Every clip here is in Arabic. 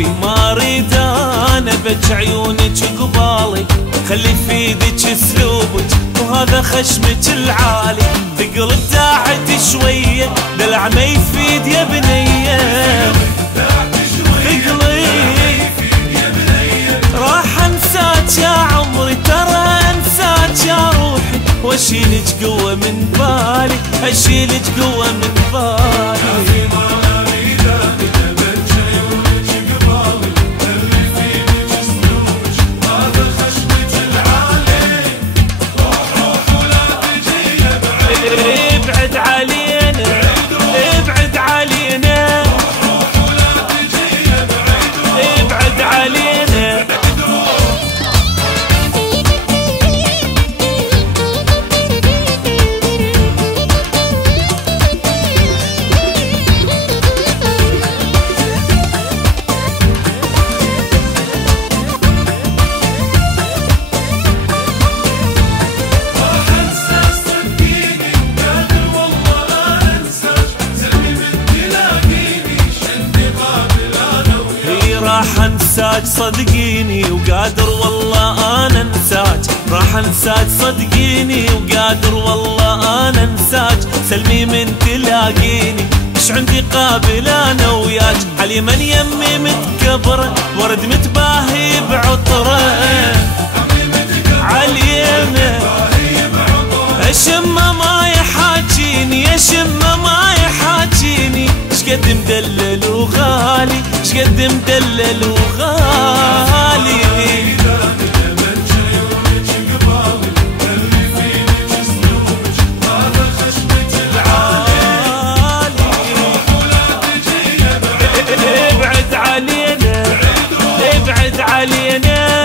في ما اريد انا بج عيونك قبالي، خلي في ايدك اسلوبك وهذا خشمك العالي، تقلب تحت شويه دلع ما يفيد يا بنيه، راح انساك يا عمري ترى انساك يا روحي، واشيلك قوة من بالي اشيلك قوة من بالي. ابعد علينا ابعد علينا ابعد علينا. راح انساك صدقيني وقادر والله انا انساك، راح انساك صدقيني وقادر والله انا انساك، سلمي من تلاقيني ايش عندي قابل انا وياك، علي من يمي متكبره ورد متباهي بعطره، علينا اشمه ما يحاجيني اشمه ما يحاجيني، شقد مدلل وغالي شقد مدلل وغالي. ابعد علينا ابعد علينا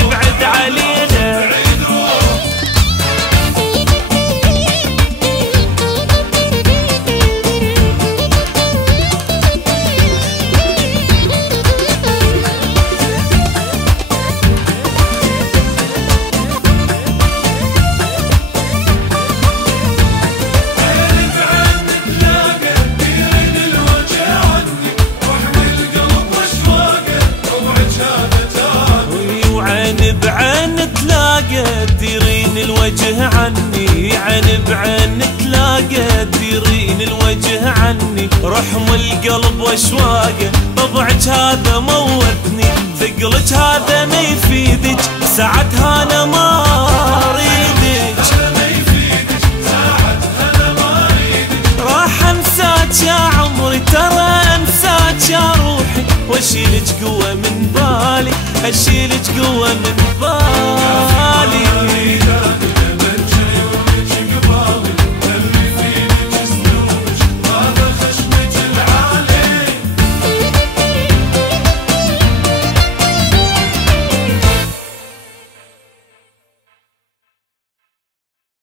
ابعد علينا. بعين تلاقى تديرين الوجه عني، عين بعين تلاقى تديرين الوجه عني، رحم القلب واشواقه طبعك هذا موتني، ثقلك هذا ما يفيدك ساعتها انا ما اريدك، راح انساك يا عمري ترى انساك يا روحي، واشيلك قوة من بالي اشيلك قوة من